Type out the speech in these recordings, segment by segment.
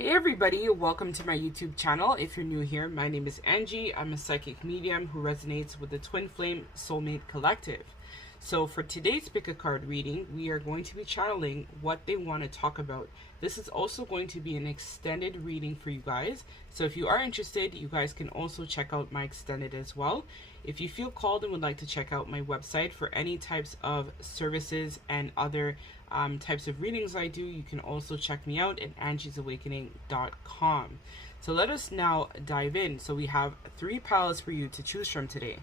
Hey everybody, welcome to my YouTube channel. If you're new here, my name is Angie. I'm a psychic medium who resonates with the Twin Flame Soulmate Collective. So for today's pick a card reading, we are going to be channeling what they want to talk about. This is also going to be an extended reading for you guys. So if you are interested, you guys can also check out my extended as well. If you feel called and would like to check out my website for any types of services and other types of readings I do, you can also check me out at angiesawakening.com. So let us now dive in. So we have 3 piles for you to choose from today.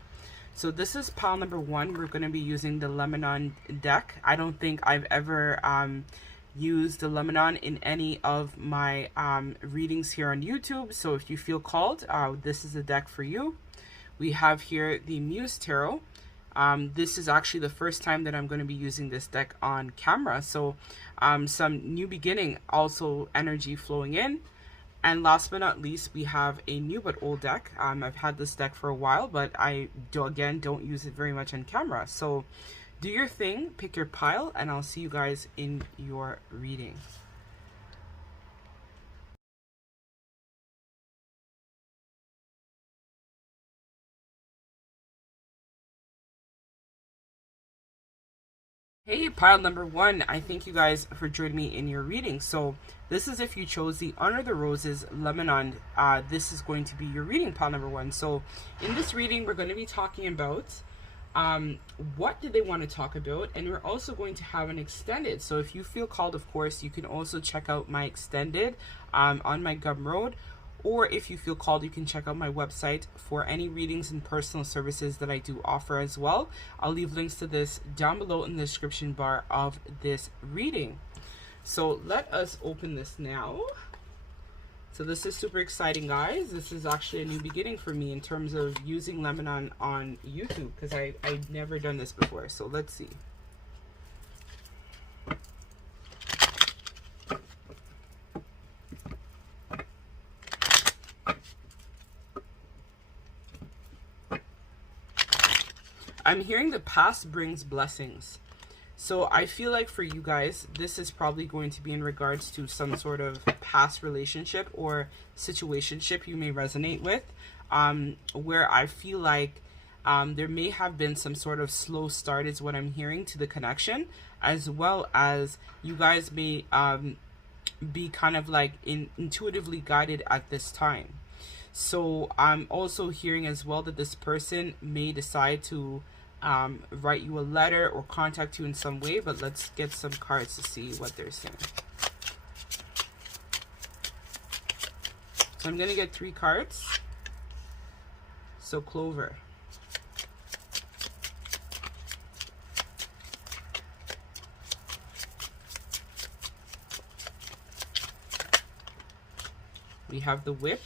So this is pile number 1. We're going to be using the Lebanon deck. I don't think I've ever used the Lebanon in any of my readings here on YouTube. So if you feel called, this is the deck for you. We have here the Muse Tarot. This is actually the first time that I'm going to be using this deck on camera. So some new beginning, also energy flowing in. And last but not least, we have a new but old deck. I've had this deck for a while, but I don't use it very much on camera. So do your thing, pick your pile, and I'll see you guys in your reading. Hey, pile number 1, I thank you guys for joining me in your reading. So this is if you chose the Honor the Roses Lebanon. This is going to be your reading, pile number 1. So in this reading, we're going to be talking about what did they want to talk about, and we're also going to have an extended. So if you feel called, of course, you can also check out my extended on my Gumroad. Or if you feel called, you can check out my website for any readings and personal services that I do offer as well. I'll leave links to this down below in the description bar of this reading. So let us open this now. So this is super exciting, guys. This is actually a new beginning for me in terms of using Lebanon on YouTube, because I've never done this before. So let's see. I'm hearing the past brings blessings. So I feel like for you guys, this is probably going to be in regards to some sort of past relationship or situationship you may resonate with, where I feel like there may have been some sort of slow start is what I'm hearing to the connection, as well as you guys may be kind of like intuitively guided at this time. So I'm also hearing as well that this person may decide to write you a letter or contact you in some way, but let's get some cards to see what they're saying. So I'm going to get 3 cards. So Clover. We have the Whip.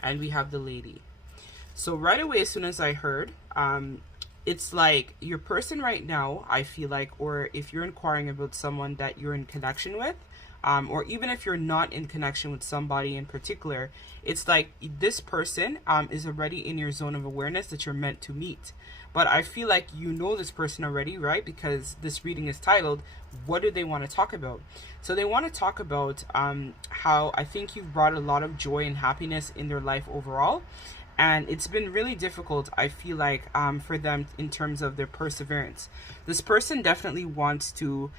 And we have the Lady. So right away, as soon as I heard, it's like your person right now, I feel like, or if you're inquiring about someone that you're in connection with, or even if you're not in connection with somebody in particular, it's like this person is already in your zone of awareness that you're meant to meet. But I feel like you know this person already, right? Because this reading is titled, what do they want to talk about? So they want to talk about how I think you've brought a lot of joy and happiness in their life overall. And it's been really difficult, I feel like, for them in terms of their perseverance. This person definitely wants to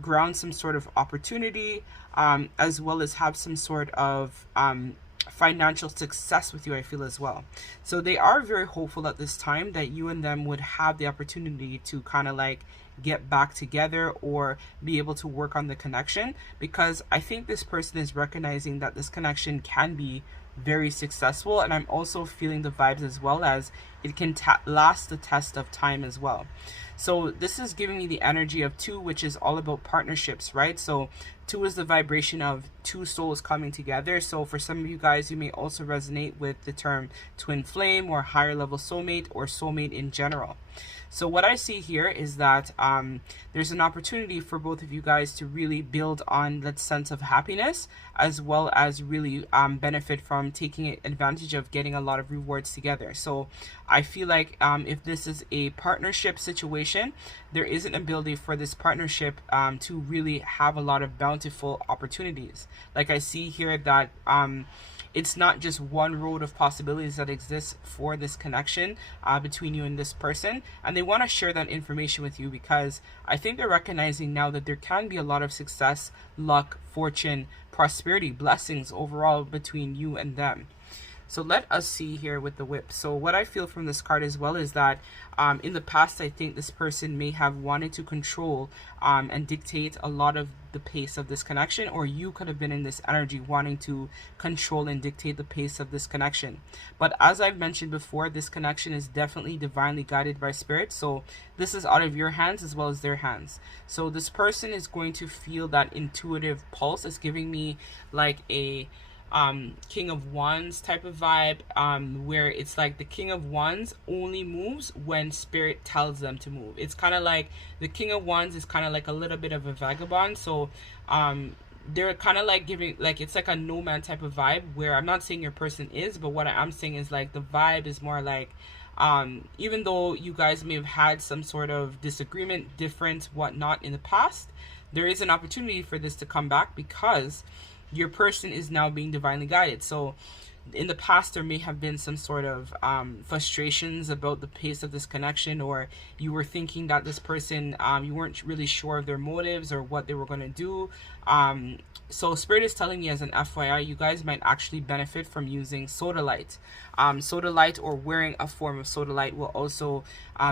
ground some sort of opportunity, as well as have some sort of financial success with you, I feel as well. So they are very hopeful at this time that you and them would have the opportunity to kind of like get back together or be able to work on the connection, because I think this person is recognizing that this connection can be very successful, and I'm also feeling the vibes as well as it can last the test of time as well. So this is giving me the energy of 2, which is all about partnerships, right? So 2 is the vibration of 2 souls coming together. So for some of you guys, you may also resonate with the term twin flame or higher level soulmate or soulmate in general. So what I see here is that there's an opportunity for both of you guys to really build on that sense of happiness, as well as really benefit from taking advantage of getting a lot of rewards together. So I feel like if this is a partnership situation, there is an ability for this partnership to really have a lot of bountiful opportunities. Like I see here that it's not just one road of possibilities that exists for this connection between you and this person, and they want to share that information with you because I think they're recognizing now that there can be a lot of success, luck, fortune, prosperity, blessings overall between you and them. So let us see here with the whip. So what I feel from this card as well is that in the past, I think this person may have wanted to control and dictate a lot of the pace of this connection, or you could have been in this energy wanting to control and dictate the pace of this connection. But as I've mentioned before, this connection is definitely divinely guided by spirit. So this is out of your hands as well as their hands. So this person is going to feel that intuitive pulse. It's giving me like a King of Wands type of vibe, where it's like the King of Wands only moves when spirit tells them to move. It's kind of like the King of Wands is kind of like a little bit of a vagabond. So they're kind of like giving, like, it's like a nomad type of vibe, where I'm not saying your person is, but what I'm saying is like the vibe is more like even though you guys may have had some sort of disagreement, difference, whatnot in the past, there is an opportunity for this to come back because your person is now being divinely guided. So in the past, there may have been some sort of frustrations about the pace of this connection, or you were thinking that this person, you weren't really sure of their motives or what they were going to do. So Spirit is telling me as an FYI, you guys might actually benefit from using sodalite. Sodalite or wearing a form of sodalite will also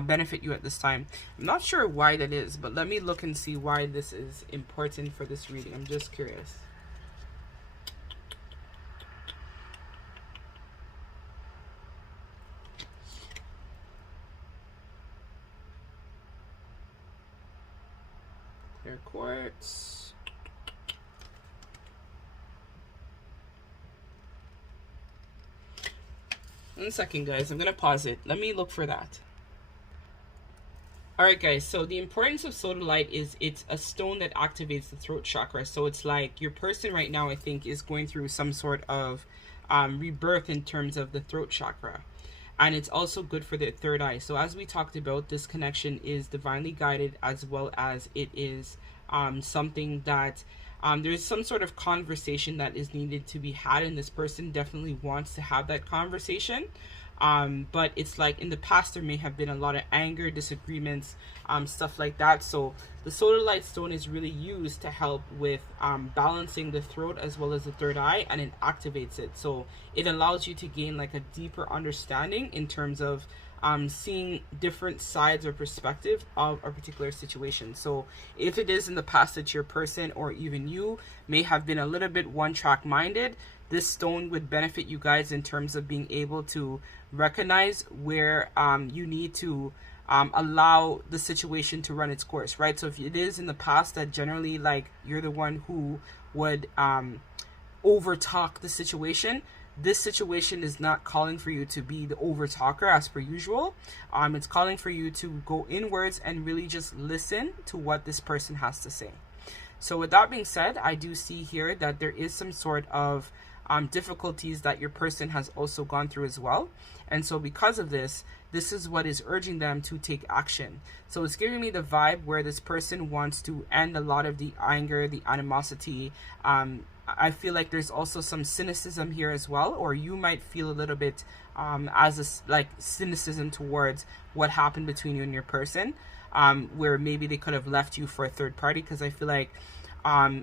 benefit you at this time. I'm not sure why that is, but let me look and see why this is important for this reading. I'm just curious. Clear quartz. One second, guys. I'm going to pause it. Let me look for that. Alright, guys. So the importance of sodalite is it's a stone that activates the throat chakra. So it's like your person right now, I think, is going through some sort of rebirth in terms of the throat chakra. And it's also good for the third eye. So as we talked about, this connection is divinely guided, as well as it is something that there's some sort of conversation that is needed to be had, and this person definitely wants to have that conversation. But it's like in the past there may have been a lot of anger, disagreements, stuff like that. So the sodalite stone is really used to help with balancing the throat as well as the third eye, and it activates it. So it allows you to gain like a deeper understanding in terms of seeing different sides or perspective of a particular situation. So if it is in the past that your person or even you may have been a little bit one-track minded, this stone would benefit you guys in terms of being able to recognize where you need to allow the situation to run its course, right? So if it is in the past that generally like you're the one who would over talk the situation, this situation is not calling for you to be the over talker as per usual. It's calling for you to go inwards and really just listen to what this person has to say. So with that being said, I do see here that there is some sort of difficulties that your person has also gone through as well. And so because of this, this is what is urging them to take action. So it's giving me the vibe where this person wants to end a lot of the anger, the animosity. I feel like there's also some cynicism here as well, or you might feel a little bit like cynicism towards what happened between you and your person, where maybe they could have left you for a third party, because I feel like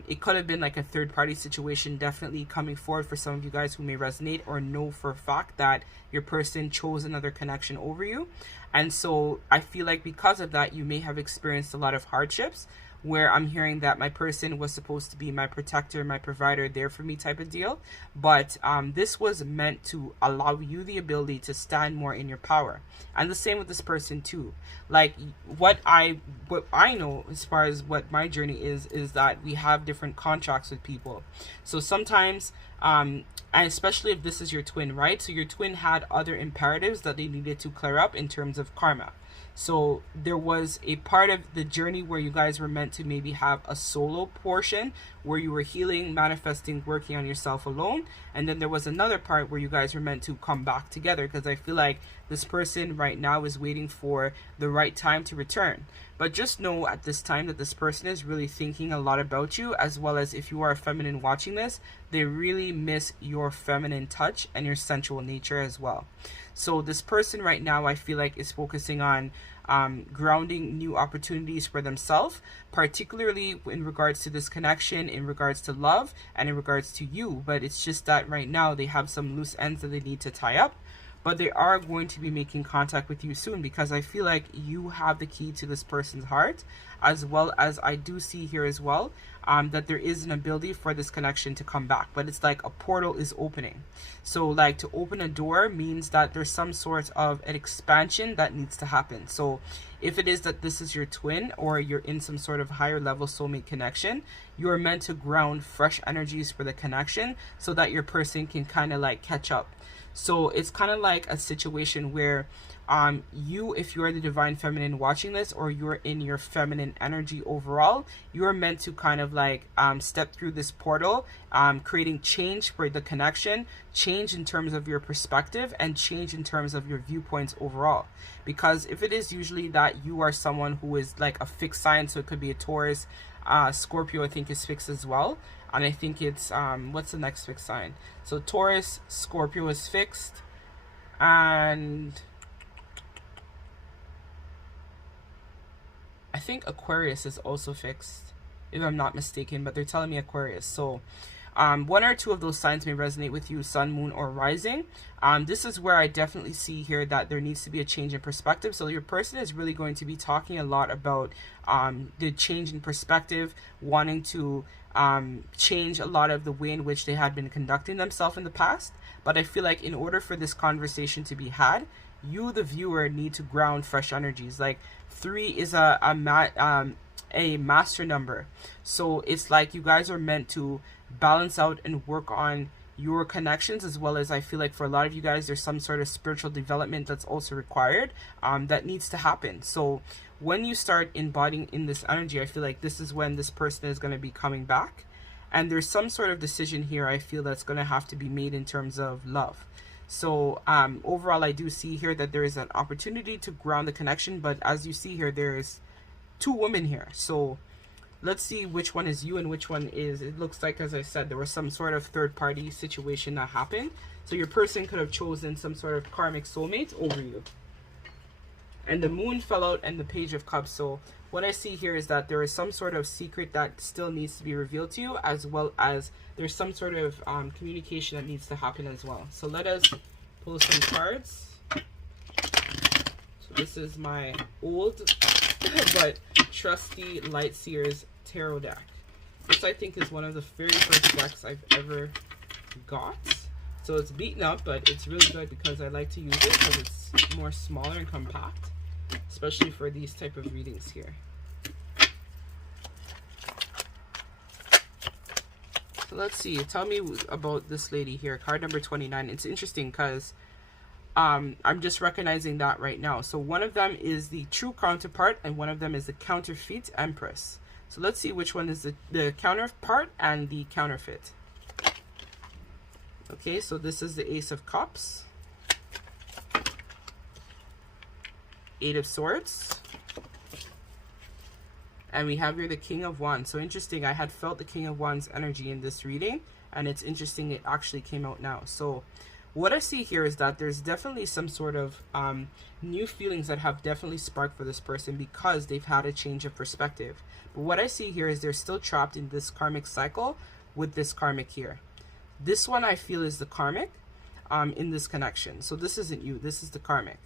it could have been like a third party situation definitely coming forward for some of you guys who may resonate or know for a fact that your person chose another connection over you. And so I feel like because of that, you may have experienced a lot of hardships, where I'm hearing that my person was supposed to be my protector, my provider, there for me type of deal. But this was meant to allow you the ability to stand more in your power. And the same with this person too. Like what I know as far as what my journey is that we have different contracts with people. So sometimes And especially if this is your twin, right? So your twin had other imperatives that they needed to clear up in terms of karma. So there was a part of the journey where you guys were meant to maybe have a solo portion where you were healing, manifesting, working on yourself alone. And then there was another part where you guys were meant to come back together, because I feel like this person right now is waiting for the right time to return. But just know at this time that this person is really thinking a lot about you, as well as if you are a feminine watching this, they really miss your feminine touch and your sensual nature as well. So this person right now, I feel like, is focusing on grounding new opportunities for themselves, particularly in regards to this connection, in regards to love, and in regards to you. But it's just that right now they have some loose ends that they need to tie up. But they are going to be making contact with you soon, because I feel like you have the key to this person's heart, as well as I do see here as well that there is an ability for this connection to come back. But it's like a portal is opening. So like to open a door means that there's some sort of an expansion that needs to happen. So if it is that this is your twin, or you're in some sort of higher level soulmate connection, you're meant to ground fresh energies for the connection so that your person can kind of like catch up. So it's kind of like a situation where you, if you're the divine feminine watching this, or you're in your feminine energy overall, you're meant to kind of like step through this portal, creating change for the connection, change in terms of your perspective, and change in terms of your viewpoints overall. Because if it is usually that you are someone who is like a fixed sign, so it could be a Taurus, Scorpio I think is fixed as well. And I think it's, what's the next fixed sign? So Taurus, Scorpio is fixed. And I think Aquarius is also fixed, if I'm not mistaken. But they're telling me Aquarius. So one or two of those signs may resonate with you, sun, moon, or rising. This is where I definitely see here that there needs to be a change in perspective. So your person is really going to be talking a lot about the change in perspective, wanting to change a lot of the way in which they had been conducting themselves in the past. But I feel like in order for this conversation to be had, you, the viewer, need to ground fresh energies. Like 3 is a master number. So it's like you guys are meant to balance out and work on your connections, as well as I feel like for a lot of you guys there's some sort of spiritual development that's also required that needs to happen. So when you start embodying in this energy, I feel like this is when this person is going to be coming back, and there's some sort of decision here I feel that's going to have to be made in terms of love. So overall I do see here that there is an opportunity to ground the connection, but as you see here, there's 2 women here. So let's see which one is you and which one is, it looks like, as I said, there was some sort of third party situation that happened. So your person could have chosen some sort of karmic soulmate over you. And the moon fell out and the page of cups. So what I see here is that there is some sort of secret that still needs to be revealed to you, as well as there's some sort of communication that needs to happen as well. So let us pull some cards. So this is my old but trusty Lightseers tarot deck. This I think is one of the very first decks I've ever got. So it's beaten up, but it's really good because I like to use it because it's more smaller and compact, especially for these type of readings here. So let's see. Tell me about this lady here, card number 29. It's interesting because I'm just recognizing that right now. So one of them is the true counterpart and one of them is the counterfeit Empress. So let's see which one is the counterpart and the counterfeit. Okay, so this is the Ace of Cups, 8 of Swords, and we have here the King of Wands. So interesting, I had felt the King of Wands energy in this reading, and it's interesting it actually came out now. So what I see here is that there's definitely some sort of new feelings that have definitely sparked for this person because they've had a change of perspective. But what I see here is they're still trapped in this karmic cycle with this karmic here. This one I feel is the karmic in this connection. So this isn't you, this is the karmic.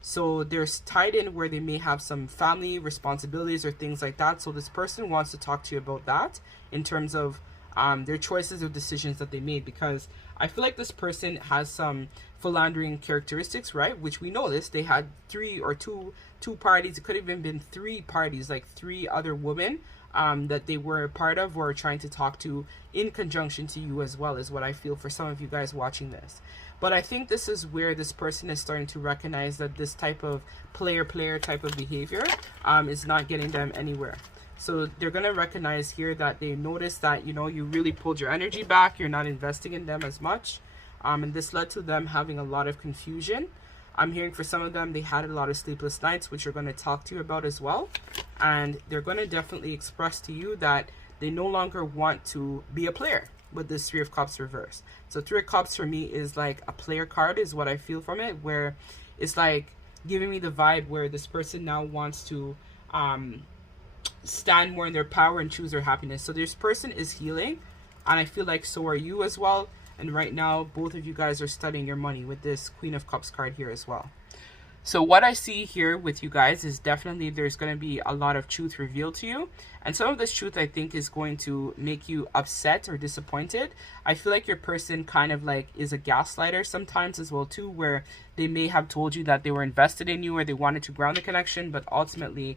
So there's tied in where they may have some family responsibilities or things like that. So this person wants to talk to you about that in terms of their choices or decisions that they made, because I feel like this person has some philandering characteristics, right? Which we know this. They had 3 or 2 parties. It could have even been 3 parties, like 3 other women that they were a part of or trying to talk to in conjunction to you as well, is what I feel for some of you guys watching this. But I think this is where this person is starting to recognize that this type of player type of behavior is not getting them anywhere. So they're going to recognize here that they notice that, you know, you really pulled your energy back. You're not investing in them as much. And this led to them having a lot of confusion. I'm hearing for some of them, they had a lot of sleepless nights, which we're going to talk to you about as well. And they're going to definitely express to you that they no longer want to be a player with this Three of Cups reverse. So Three of Cups for me is like a player card is what I feel from it, where it's like giving me the vibe where this person now wants to stand more in their power and choose their happiness. So this person is healing, and I feel like so are you as well. And right now, both of you guys are studying your money with this Queen of Cups card here as well. So what I see here with you guys is definitely there's going to be a lot of truth revealed to you. And some of this truth, I think, is going to make you upset or disappointed. I feel like your person kind of like is a gaslighter sometimes as well too, where they may have told you that they were invested in you or they wanted to ground the connection, but ultimately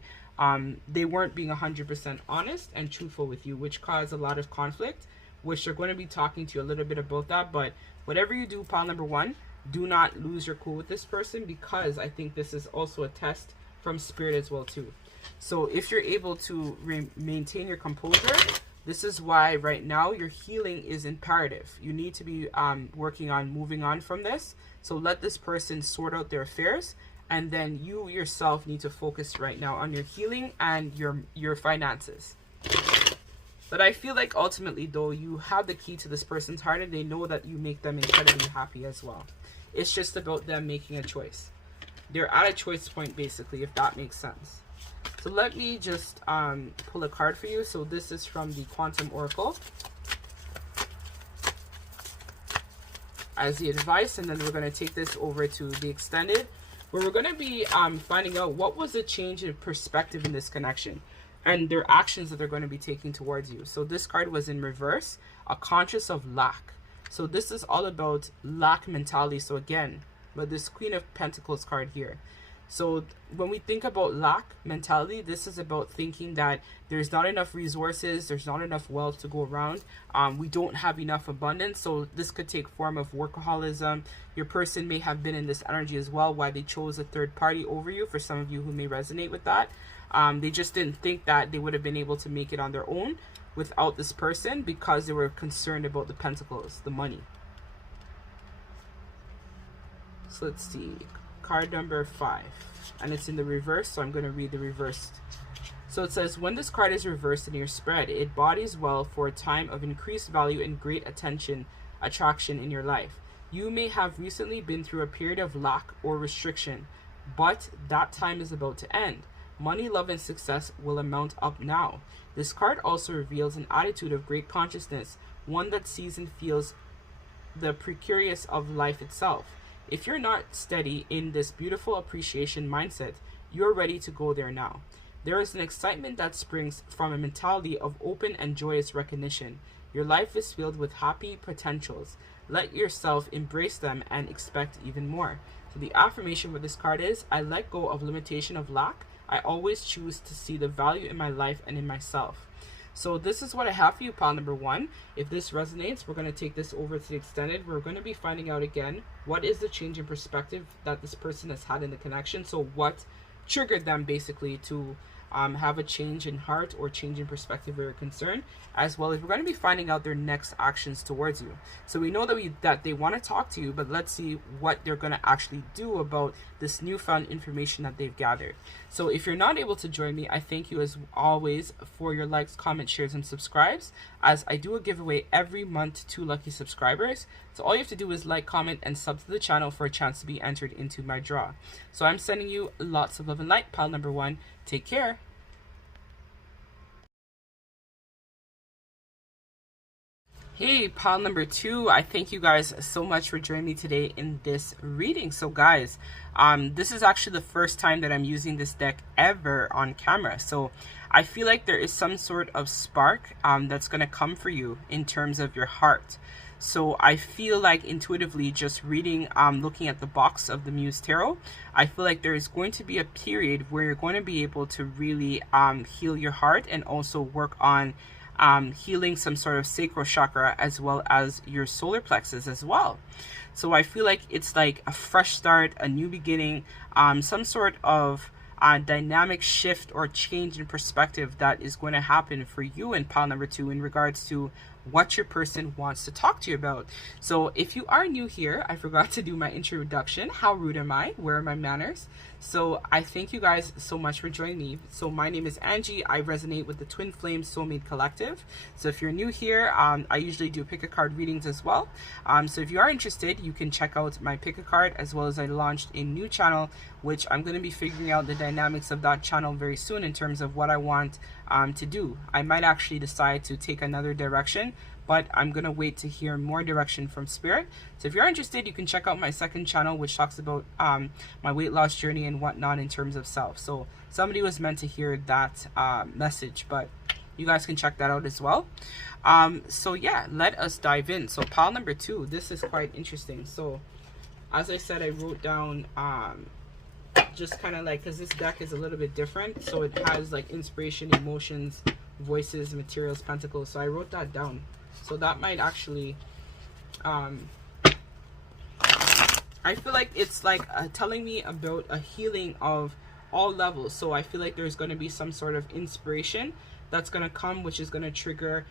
they weren't being 100% honest and truthful with you, which caused a lot of conflict, which they're going to be talking to you a little bit about that. But whatever you do, pile number one, do not lose your cool with this person, because I think this is also a test from spirit as well too. So if you're able to maintain your composure, this is why right now your healing is imperative. You need to be working on moving on from this. So let this person sort out their affairs, and then you yourself need to focus right now on your healing and your finances. But I feel like ultimately though, you have the key to this person's heart, and they know that you make them incredibly happy as well. It's just about them making a choice. They're at a choice point basically, if that makes sense. So let me just pull a card for you. So this is from the Quantum Oracle as the advice, and then we're going to take this over to the extended, where we're going to be finding out what was the change in perspective in this connection and their actions that they're going to be taking towards you. So this card was in reverse, a conscious of lack. So this is all about lack mentality. So again, but this Queen of Pentacles card here. So when we think about lack mentality, this is about thinking that there's not enough resources, there's not enough wealth to go around. We don't have enough abundance. So this could take form of workaholism. Your person may have been in this energy as well, why they chose a third party over you. For some of you who may resonate with that, they just didn't think that they would have been able to make it on their own without this person, because they were concerned about the pentacles, the money. So let's see, card number 5, and it's in the reverse, so I'm going to read the reversed. So it says, when this card is reversed in your spread, it bodies well for a time of increased value and great attraction in your life. You may have recently been through a period of lack or restriction, but that time is about to end. Money, love, and success will amount up now. This card also reveals an attitude of great consciousness, one that sees and feels the precarious of life itself. If you're not steady in this beautiful appreciation mindset, you're ready to go there now. There is an excitement that springs from a mentality of open and joyous recognition. Your life is filled with happy potentials. Let yourself embrace them and expect even more. So the affirmation with this card is, I let go of limitation of lack. I always choose to see the value in my life and in myself. So this is what I have for you, pile number 1. If this resonates, we're going to take this over to the extended. We're going to be finding out again, what is the change in perspective that this person has had in the connection? So what triggered them basically to have a change in heart or change in perspective or concern, as well as we're going to be finding out their next actions towards you. So we know that they want to talk to you, but let's see what they're going to actually do about this newfound information that they've gathered. So if you're not able to join me, I thank you as always for your likes, comments, shares, and subscribes, as I do a giveaway every month to 2 lucky subscribers. So all you have to do is like, comment, and sub to the channel for a chance to be entered into my draw. So I'm sending you lots of love and light, pile number 1. Take care. Hey, pile number 2, I thank you guys so much for joining me today in this reading. So guys, this is actually the first time that I'm using this deck ever on camera. So I feel like there is some sort of spark that's going to come for you in terms of your heart. So I feel like intuitively, just reading, looking at the box of the Muse Tarot, I feel like there is going to be a period where you're going to be able to really heal your heart, and also work on healing some sort of sacral chakra, as well as your solar plexus as well. So I feel like it's like a fresh start, a new beginning, some sort of dynamic shift or change in perspective that is going to happen for you in pile number 2 in regards to what your person wants to talk to you about. So if you are new here, I forgot to do my introduction. How rude am I? Where are my manners? So I thank you guys so much for joining me. So my name is Angie. I resonate with the Twin Flame Soulmate Collective. So if you're new here, I usually do pick a card readings as well. So if you are interested, you can check out my pick a card, as well as I launched a new channel, which I'm going to be figuring out the dynamics of that channel very soon in terms of what I want to do. I might actually decide to take another direction, but I'm going to wait to hear more direction from Spirit. So if you're interested, you can check out my second channel, which talks about my weight loss journey and whatnot in terms of self. So somebody was meant to hear that message, but you guys can check that out as well. So yeah, let us dive in. So pile number 2, this is quite interesting. So as I said, I wrote down just kind of like, because this deck is a little bit different, so it has like inspiration, emotions, voices, materials, pentacles. So I wrote that down. So that might actually, I feel like it's like telling me about a healing of all levels. So I feel like there's going to be some sort of inspiration that's going to come, which is going to trigger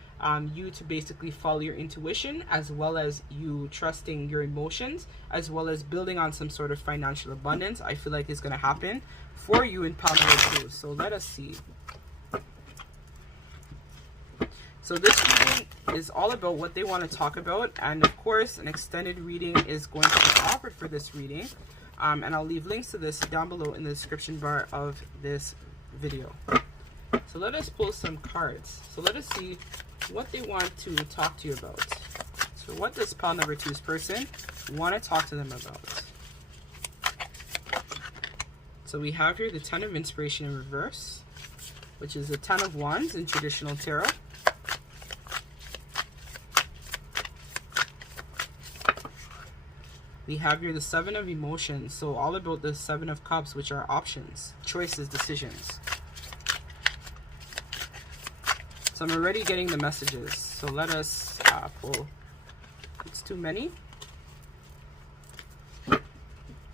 you to basically follow your intuition, as well as you trusting your emotions, as well as building on some sort of financial abundance. I feel like is going to happen for you in pile number 2. So let us see. So this reading is all about what they want to talk about, and of course an extended reading is going to be offered for this reading, and I'll leave links to this down below in the description bar of this video. So let us pull some cards. So let us see what they want to talk to you about. So what does pile number 2's person want to talk to them about? So we have here the 10 of Inspiration in reverse, which is the 10 of Wands in traditional tarot. We have here the 7 of Emotions, so all about the 7 of Cups, which are options, choices, decisions. So I'm already getting the messages, so let us pull. It's too many.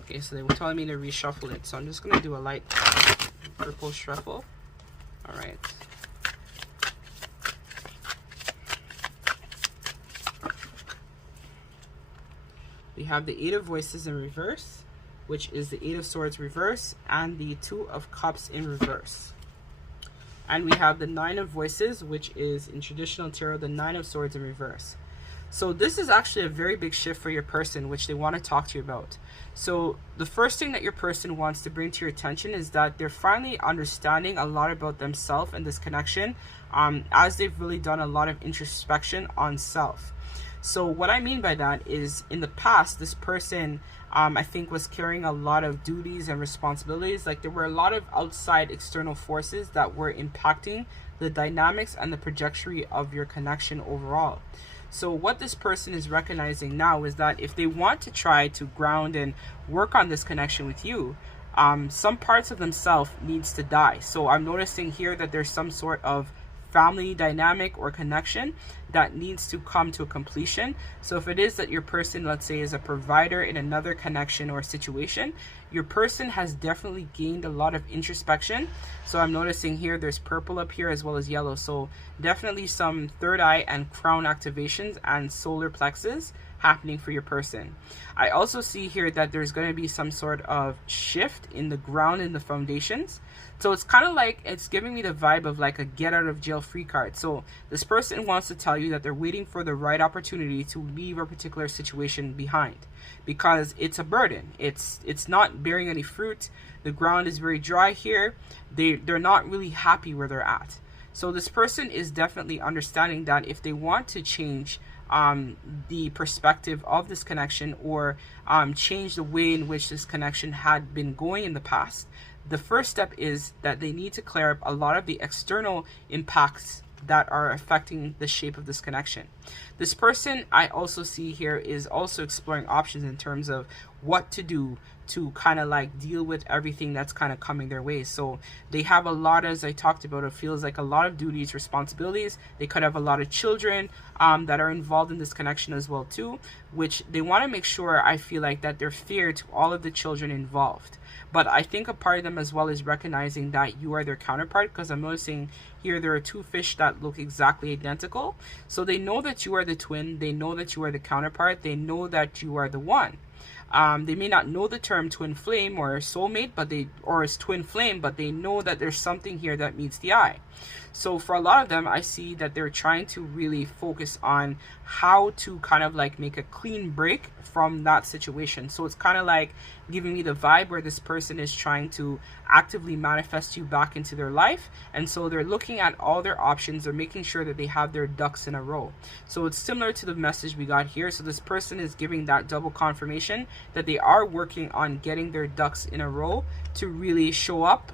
Okay, so they were telling me to reshuffle it, so I'm just going to do a light purple shuffle. Alright. We have the 8 of Voices in reverse, which is the 8 of Swords reverse, and the 2 of Cups in reverse. And we have the 9 of Voices, which is in traditional tarot, the 9 of Swords in reverse. So this is actually a very big shift for your person, which they want to talk to you about. So the first thing that your person wants to bring to your attention is that they're finally understanding a lot about themselves and this connection, as they've really done a lot of introspection on self. So what I mean by that is, in the past, this person, I think, was carrying a lot of duties and responsibilities. Like, there were a lot of outside external forces that were impacting the dynamics and the trajectory of your connection overall. So what this person is recognizing now is that if they want to try to ground and work on this connection with you, some parts of themselves needs to die. So I'm noticing here that there's some sort of family dynamic or connection that needs to come to a completion. So if it is that your person, let's say, is a provider in another connection or situation, your person has definitely gained a lot of introspection. So I'm noticing here there's purple up here as well as yellow. So definitely some third eye and crown activations and solar plexus happening for your person. I also see here that there's going to be some sort of shift in the ground and the foundations. So it's kind of like, it's giving me the vibe of like a get out of jail free card. So this person wants to tell you that they're waiting for the right opportunity to leave a particular situation behind, because it's a burden. It's not bearing any fruit. The ground is very dry here. They're not really happy where they're at. So this person is definitely understanding that if they want to change the perspective of this connection, or change the way in which this connection had been going in the past, the first step is that they need to clear up a lot of the external impacts that are affecting the shape of this connection. This person I also see here is also exploring options in terms of what to do to kind of like deal with everything that's kind of coming their way. So they have a lot, as I talked about, it feels like a lot of duties, responsibilities. They could have a lot of children that are involved in this connection as well too, which they want to make sure, I feel like, that they're fair to all of the children involved. But I think a part of them as well is recognizing that you are their counterpart, because I'm noticing here there are two fish that look exactly identical. So they know that you are the twin. They know that you are the counterpart. They know that you are the one. They may not know the term twin flame or soulmate, or as twin flame, but they know that there's something here that meets the eye. So for a lot of them, I see that they're trying to really focus on how to kind of like make a clean break from that situation. So it's kind of like giving me the vibe where this person is trying to actively manifest you back into their life. And so they're looking at all their options. They're making sure that they have their ducks in a row. So it's similar to the message we got here. So this person is giving that double confirmation that they are working on getting their ducks in a row to really show up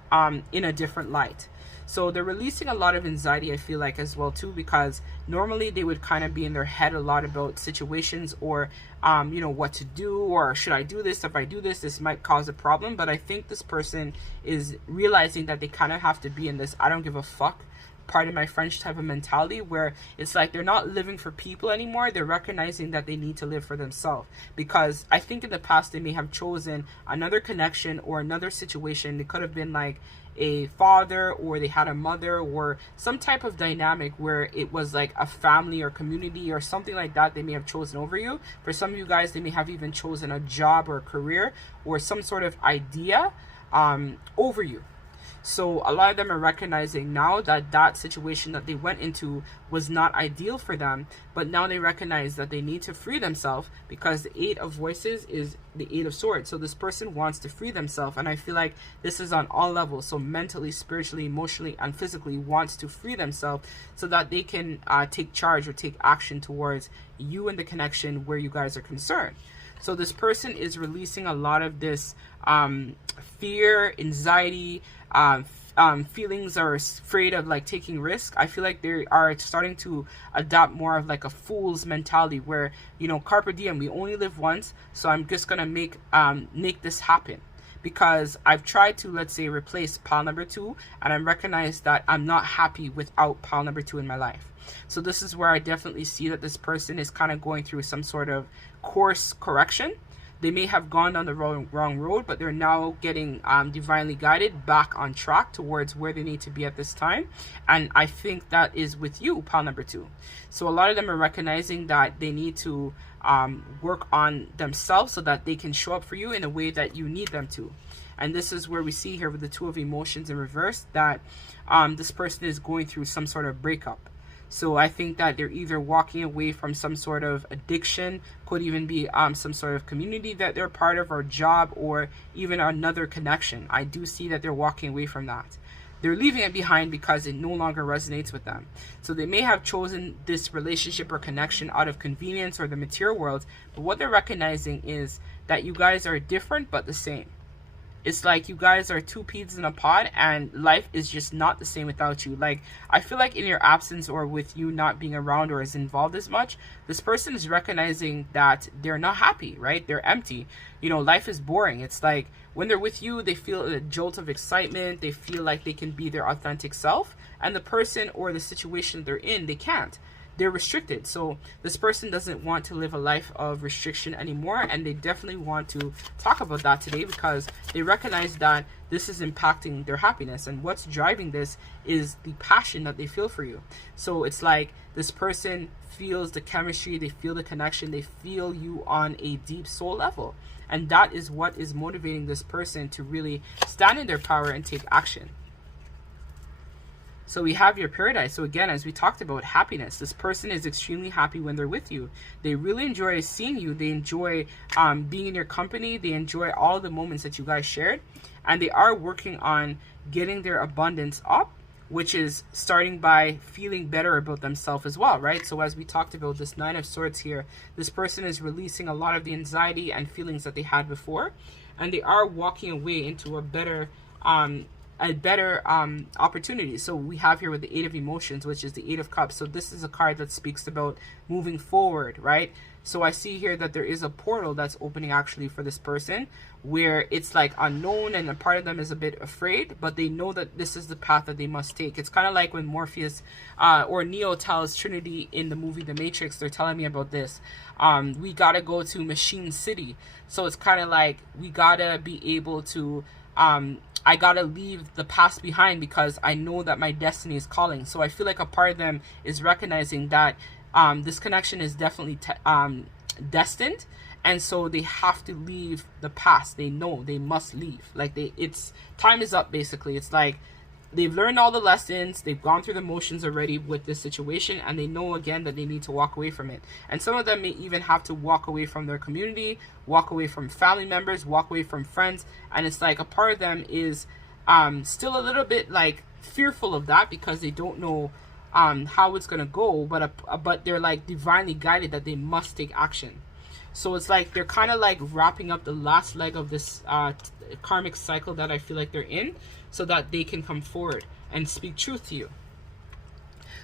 in a different light. So they're releasing a lot of anxiety, I feel like, as well too, because normally they would kind of be in their head a lot about situations or what to do, or should I do this? If I do this, this might cause a problem. But I think this person is realizing that they kind of have to be in this I don't give a fuck, pardon my French, type of mentality, where it's like they're not living for people anymore. They're recognizing that they need to live for themselves, because I think in the past they may have chosen another connection or another situation. It could have been like a father, or they had a mother, or some type of dynamic where it was like a family or community or something like that they may have chosen over you. For some of you guys, they may have even chosen a job or a career or some sort of idea over you. So a lot of them are recognizing now that that situation that they went into was not ideal for them, but now they recognize that they need to free themselves, because the Eight of Voices is the Eight of Swords. So this person wants to free themselves, and I feel like this is on all levels. So mentally, spiritually, emotionally, and physically wants to free themselves so that they can take charge or take action towards you and the connection where you guys are concerned. So this person is releasing a lot of this fear, anxiety, feelings, are afraid of like taking risk. I feel like they are starting to adopt more of like a fool's mentality, where carpe diem, we only live once, so I'm just gonna make this happen, because I've tried to, let's say, replace pile number 2, and I recognize that I'm not happy without pile number 2 in my life. So this is where I definitely see that this person is kind of going through some sort of course correction. They may have gone down the wrong road, but they're now getting divinely guided back on track towards where they need to be at this time. And I think that is with you, pile number 2. So a lot of them are recognizing that they need to work on themselves so that they can show up for you in a way that you need them to. And this is where we see here with the Two of Emotions in reverse that this person is going through some sort of breakup. So I think that they're either walking away from some sort of addiction, could even be some sort of community that they're part of, or job, or even another connection. I do see that they're walking away from that. They're leaving it behind because it no longer resonates with them. So they may have chosen this relationship or connection out of convenience or the material world, but what they're recognizing is that you guys are different but the same. It's like you guys are two peas in a pod, and life is just not the same without you. Like, I feel like in your absence, or with you not being around or as involved as much, this person is recognizing that they're not happy, right? They're empty. Life is boring. It's like when they're with you, they feel a jolt of excitement. They feel like they can be their authentic self, and the person or the situation they're in, they can't. They're restricted. So this person doesn't want to live a life of restriction anymore, and they definitely want to talk about that today, because they recognize that this is impacting their happiness, and what's driving this is the passion that they feel for you. So it's like this person feels the chemistry, they feel the connection, they feel you on a deep soul level, and that is what is motivating this person to really stand in their power and take action. So we have your paradise. So again, as we talked about happiness, this person is extremely happy when they're with you. They really enjoy seeing you. They enjoy being in your company. They enjoy all the moments that you guys shared. And they are working on getting their abundance up, which is starting by feeling better about themselves as well, right? So as we talked about this Nine of Swords here, this person is releasing a lot of the anxiety and feelings that they had before. And they are walking away into a better a better opportunity. So we have here with the Eight of Emotions, which is the Eight of Cups. So this is a card that speaks about moving forward, right? So I see here that there is a portal that's opening actually for this person, where it's like unknown and a part of them is a bit afraid, but they know that this is the path that they must take. It's kind of like when Morpheus or Neo tells Trinity in the movie The Matrix, they're telling me about this. We gotta go to Machine City. So it's kind of like we gotta be able to I gotta leave the past behind because I know that my destiny is calling. So I feel like a part of them is recognizing that this connection is definitely destined, and so they have to leave the past. They know they must leave. Like it's time is up basically. It's like they've learned all the lessons, they've gone through the motions already with this situation, and they know again that they need to walk away from it. And some of them may even have to walk away from their community, walk away from family members, walk away from friends, and it's like a part of them is still a little bit like fearful of that because they don't know how it's gonna go, but they're like divinely guided that they must take action. So it's like they're kind of like wrapping up the last leg of this karmic cycle that I feel like they're in, so that they can come forward and speak truth to you.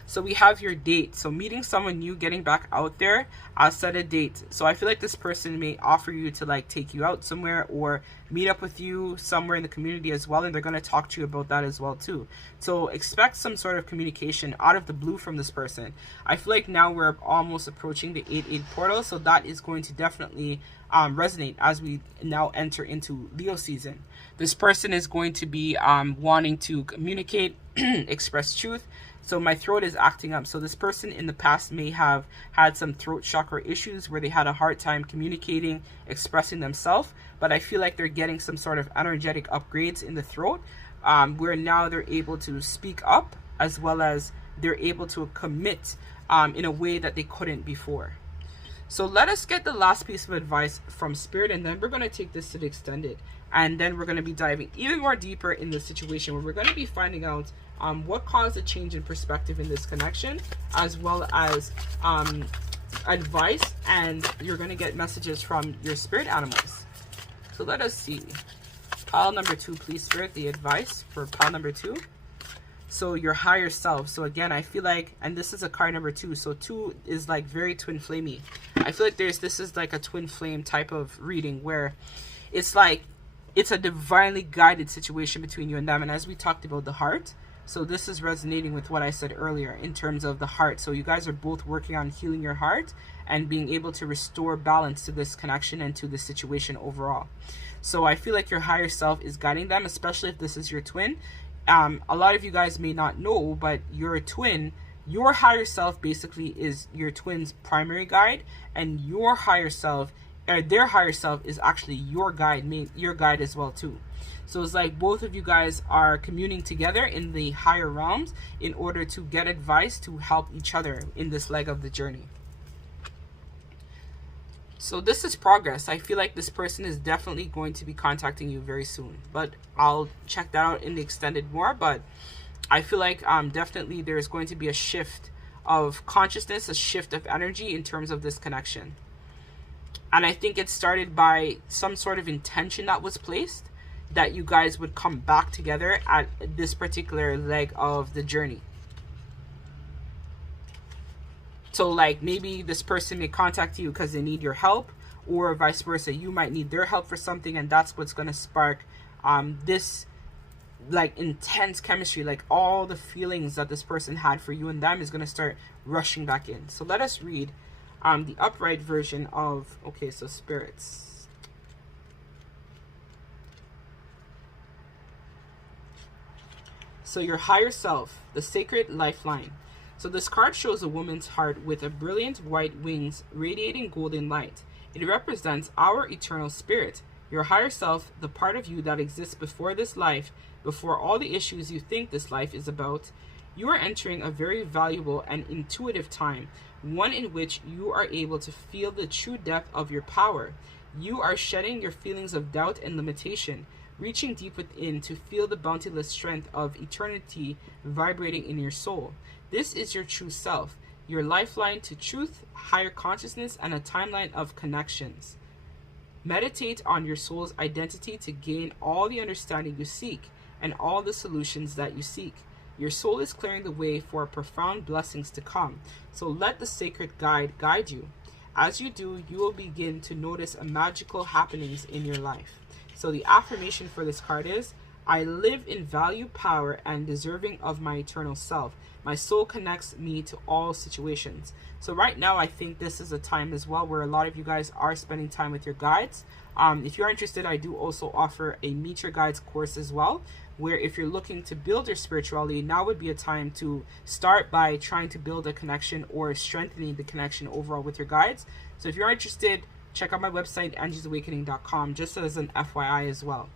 So we have your date. So meeting someone new, getting back out there, set a date. So I feel like this person may offer you to like take you out somewhere or meet up with you somewhere in the community as well. And they're going to talk to you about that as well too. So expect some sort of communication out of the blue from this person. I feel like now we're almost approaching the 8/8 portal. So that is going to definitely resonate as we now enter into Leo season. This person is going to be wanting to communicate, express truth. So my throat is acting up. So this person in the past may have had some throat chakra issues where they had a hard time communicating, expressing themselves. But I feel like they're getting some sort of energetic upgrades in the throat, where now they're able to speak up, as well as they're able to commit in a way that they couldn't before. So let us get the last piece of advice from Spirit, and then we're going to take this to the extended. And then we're going to be diving even more deeper in this situation, where we're going to be finding out what caused a change in perspective in this connection, as well as advice, and you're going to get messages from your spirit animals. So let us see. Pile number 2, please, Spirit, the advice for pile number 2. So your higher self. So again, I feel like, and this is a card number 2. So 2 is like very twin flamey. I feel like this is like a twin flame type of reading where it's like, it's a divinely guided situation between you and them. And as we talked about the heart, so this is resonating with what I said earlier in terms of the heart. So you guys are both working on healing your heart and being able to restore balance to this connection and to this situation overall. So I feel like your higher self is guiding them, especially if this is your twin. A lot of you guys may not know, but your twin, your higher self basically is your twin's primary guide, and your higher self, or their higher self, is actually your guide, your guide as well too. So it's like both of you guys are communing together in the higher realms in order to get advice to help each other in this leg of the journey. So this is progress. I feel like this person is definitely going to be contacting you very soon, but I'll check that out in the extended more. But I feel like definitely there's going to be a shift of consciousness, a shift of energy in terms of this connection. And I think it started by some sort of intention that was placed, that you guys would come back together at this particular leg of the journey. So like maybe this person may contact you because they need your help, or vice versa. You might need their help for something, and that's what's going to spark this like intense chemistry. Like all the feelings that this person had for you and them is going to start rushing back in. So let us read the upright version of, okay, so spirits. So your higher self, the sacred lifeline. So this card shows a woman's heart with a brilliant white wings radiating golden light. It represents our eternal spirit, your higher self, the part of you that exists before this life, before all the issues you think this life is about. You are entering a very valuable and intuitive time, one in which you are able to feel the true depth of your power. You are shedding your feelings of doubt and limitation, reaching deep within to feel the boundless strength of eternity vibrating in your soul. This is your true self, your lifeline to truth, higher consciousness, and a timeline of connections. Meditate on your soul's identity to gain all the understanding you seek. and all the solutions that you seek. Your soul is clearing the way for profound blessings to come. So let the sacred guide you. As you do, you will begin to notice magical happenings in your life. So the affirmation for this card is, I live in value, power, and deserving of my eternal self. My soul connects me to all situations. So right now, I think this is a time as well where a lot of you guys are spending time with your guides. If you're interested, I do also offer a Meet Your Guides course as well, where if you're looking to build your spirituality, now would be a time to start by trying to build a connection or strengthening the connection overall with your guides. So if you're interested, check out my website, angiesawakening.com, just as an FYI as well.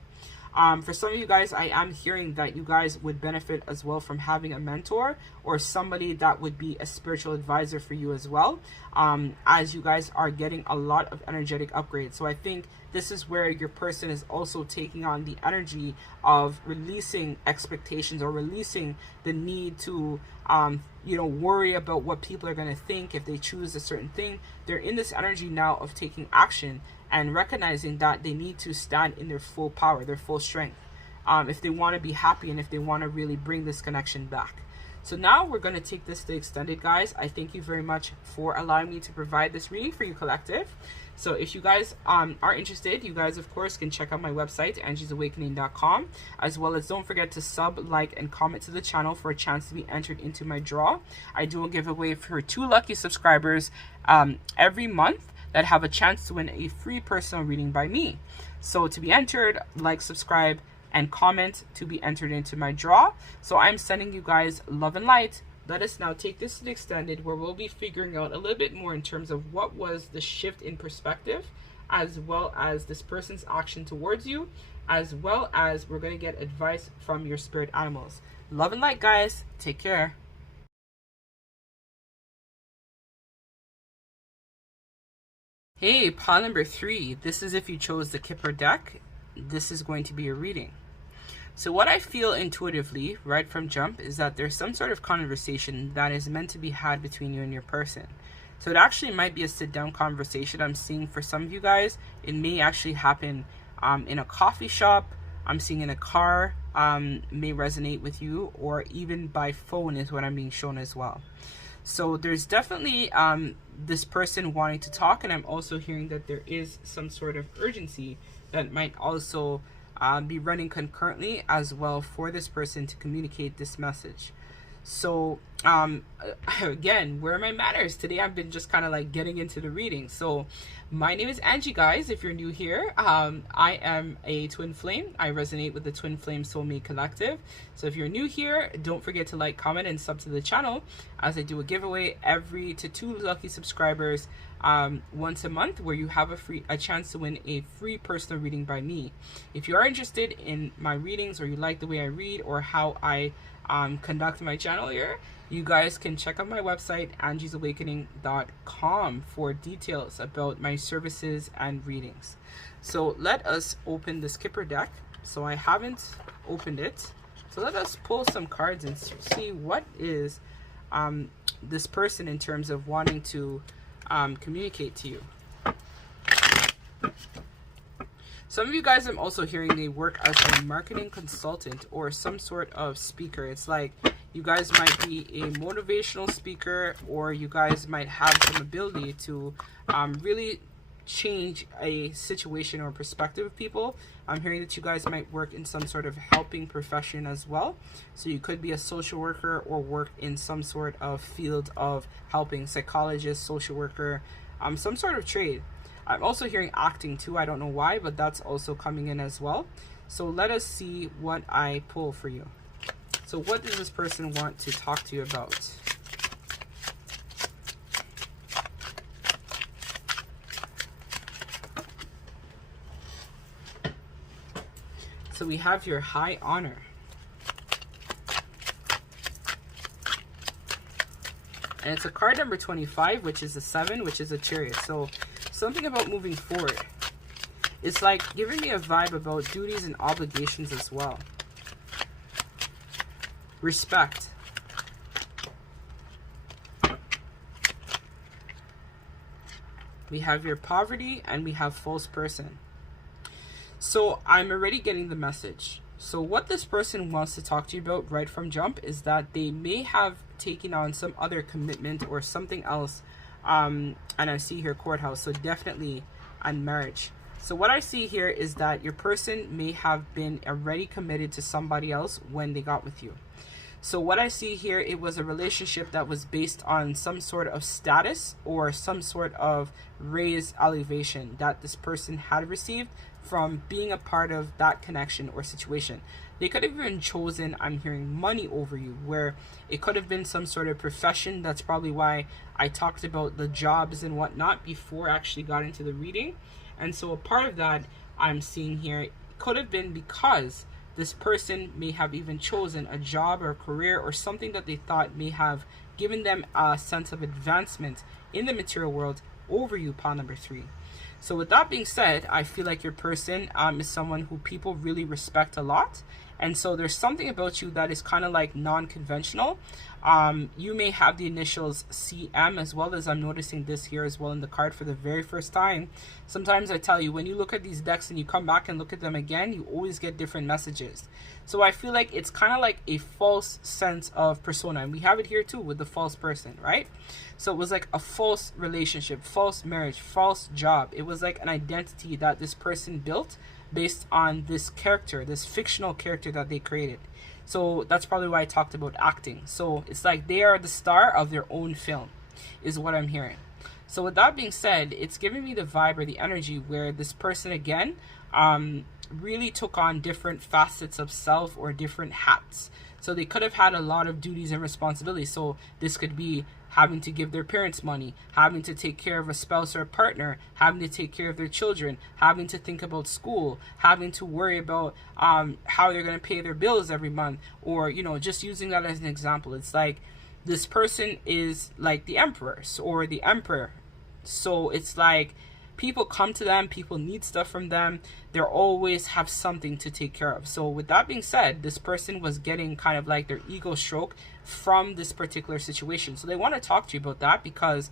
For some of you guys, I am hearing that you guys would benefit as well from having a mentor or somebody that would be a spiritual advisor for you as well, as you guys are getting a lot of energetic upgrades. So I think this is where your person is also taking on the energy of releasing expectations or releasing the need to worry about what people are going to think if they choose a certain thing. They're in this energy now of taking action and recognizing that they need to stand in their full power, their full strength, if they want to be happy and if they want to really bring this connection back. So now we're going to take this to extended, guys. I thank you very much for allowing me to provide this reading for you, collective. So if you guys are interested, you guys, of course, can check out my website, angiesawakening.com, as well as don't forget to sub, like, and comment to the channel for a chance to be entered into my draw. I do a giveaway for 2 lucky subscribers every month that have a chance to win a free personal reading by me. So to be entered, like, subscribe, and comment to be entered into my draw. So I'm sending you guys love and light. Let us now take this to the extended, where we'll be figuring out a little bit more in terms of what was the shift in perspective, as well as this person's action towards you, as well as we're going to get advice from your spirit animals. Love and light, guys. Take care. Hey, pile number 3. This is if you chose the Kipper deck. This is going to be a reading. So what I feel intuitively, right from jump, is that there's some sort of conversation that is meant to be had between you and your person. So it actually might be a sit-down conversation. I'm seeing for some of you guys, it may actually happen in a coffee shop. I'm seeing in a car, may resonate with you, or even by phone is what I'm being shown as well. So there's definitely this person wanting to talk, and I'm also hearing that there is some sort of urgency that might also be running concurrently as well for this person to communicate this message. So again, where are my manners? Today I've been just kind of like getting into the reading. So my name is Angie, guys. If you're new here, I am a twin flame. I resonate with the Twin Flame Soulmate Collective. So if you're new here, don't forget to like, comment, and sub to the channel, as I do a giveaway to 2 lucky subscribers once a month, where you have a chance to win a free personal reading by me. If you are interested in my readings, or you like the way I read or how I conduct my channel here, you guys can check out my website, angiesawakening.com, for details about my services and readings. So let us open the Skipper deck. So I haven't opened it, so let us pull some cards and see what is this person in terms of wanting to communicate to you. Some of you guys, I'm also hearing they work as a marketing consultant or some sort of speaker. It's like you guys might be a motivational speaker, or you guys might have some ability to really change a situation or perspective of people. I'm hearing that you guys might work in some sort of helping profession as well. So you could be a social worker or work in some sort of field of helping, psychologist, social worker, some sort of trade. I'm also hearing acting too. I don't know why, but that's also coming in as well. So let us see what I pull for you. So what does this person want to talk to you about? So we have your high honor. And it's a card number 25, which is a 7, which is a Chariot. So something about moving forward. It's like giving me a vibe about duties and obligations as well. Respect. We have your poverty, and we have false person. So I'm already getting the message. So what this person wants to talk to you about right from jump is that they may have taken on some other commitment or something else. And I see here courthouse, so definitely on marriage. So what I see here is that your person may have been already committed to somebody else when they got with you. So what I see here, it was a relationship that was based on some sort of status or some sort of raised elevation that this person had received from being a part of that connection or situation. They could have even chosen, I'm hearing, money over you, where it could have been some sort of profession. That's probably why I talked about the jobs and whatnot before I actually got into the reading. And so a part of that I'm seeing here could have been because this person may have even chosen a job or a career or something that they thought may have given them a sense of advancement in the material world over you, pile number 3. So with that being said, I feel like your person is someone who people really respect a lot. And so there's something about you that is kind of like non-conventional. You may have the initials CM, as well as I'm noticing this here as well in the card for the very first time. Sometimes I tell you, when you look at these decks and you come back and look at them again, you always get different messages. So I feel like it's kind of like a false sense of persona. And we have it here too with the false person, right? So it was like a false relationship, false marriage, false job. It was like an identity that this person built based on this character, this fictional character that they created. So that's probably why I talked about acting. So it's like they are the star of their own film, is what I'm hearing. So with that being said, it's giving me the vibe or the energy where this person again really took on different facets of self or different hats. So they could have had a lot of duties and responsibilities. So this could be having to give their parents money, having to take care of a spouse or a partner, having to take care of their children, having to think about school, having to worry about how they're going to pay their bills every month, or, you know, just using that as an example. It's like this person is like the empress or the emperor. So it's like people come to them, people need stuff from them. They always have something to take care of. So with that being said, this person was getting kind of like their ego stroke from this particular situation. So they want to talk to you about that because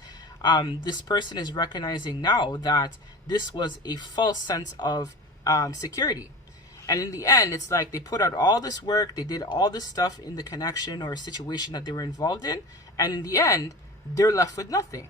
this person is recognizing now that this was a false sense of security. And in the end, it's like they put out all this work, they did all this stuff in the connection or situation that they were involved in. And in the end, they're left with nothing.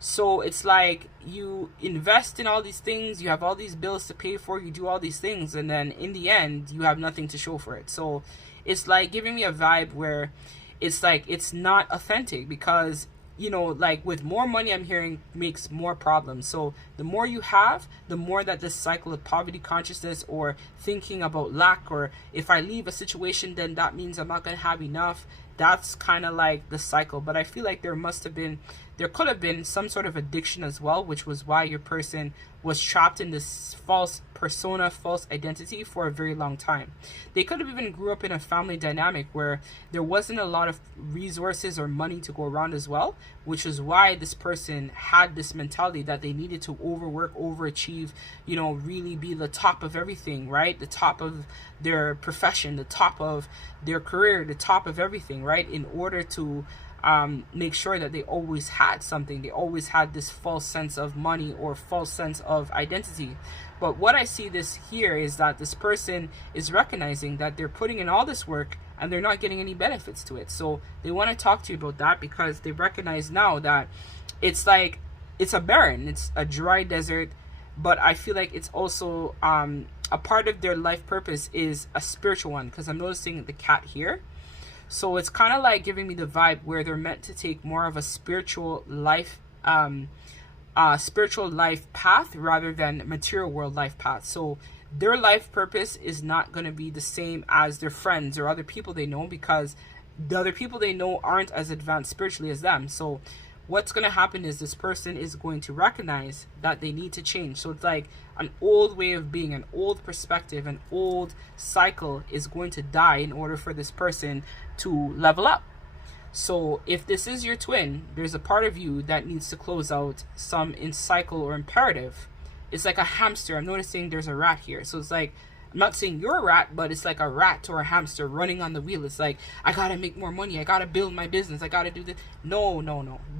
So it's like you invest in all these things, you have all these bills to pay for, you do all these things, and then in the end, you have nothing to show for it. So it's like giving me a vibe where it's like it's not authentic because, you know, like with more money, I'm hearing makes more problems. So the more you have, the more that this cycle of poverty consciousness or thinking about lack, or if I leave a situation, then that means I'm not going to have enough. That's kind of like the cycle. But I feel like there could have been some sort of addiction as well, which was why your person was trapped in this false persona, false identity for a very long time. They could have even grew up in a family dynamic where there wasn't a lot of resources or money to go around as well, which is why this person had this mentality that they needed to overwork, overachieve, you know, really be the top of everything, right? The top of their profession, the top of their career, the top of everything, right? In order to make sure that they always had something. They always had this false sense of money or false sense of identity. But what I see this here is that this person is recognizing that they're putting in all this work and they're not getting any benefits to it. So they want to talk to you about that because they recognize now that it's like it's a barren, it's a dry desert. But I feel like it's also a part of their life purpose is a spiritual one, because I'm noticing the cat here. So it's kind of like giving me the vibe where they're meant to take more of a spiritual life path rather than material world life path. So their life purpose is not going to be the same as their friends or other people they know, because the other people they know aren't as advanced spiritually as them. So what's going to happen is this person is going to recognize that they need to change. So it's like an old way of being, an old perspective, an old cycle is going to die in order for this person to level up. So if this is your twin, there's a part of you that needs to close out some in cycle or imperative. It's like a hamster. I'm noticing there's a rat here. So it's like, I'm not saying you're a rat, but it's like a rat or a hamster running on the wheel. It's like, I gotta make more money, I gotta build my business, I gotta do this. No.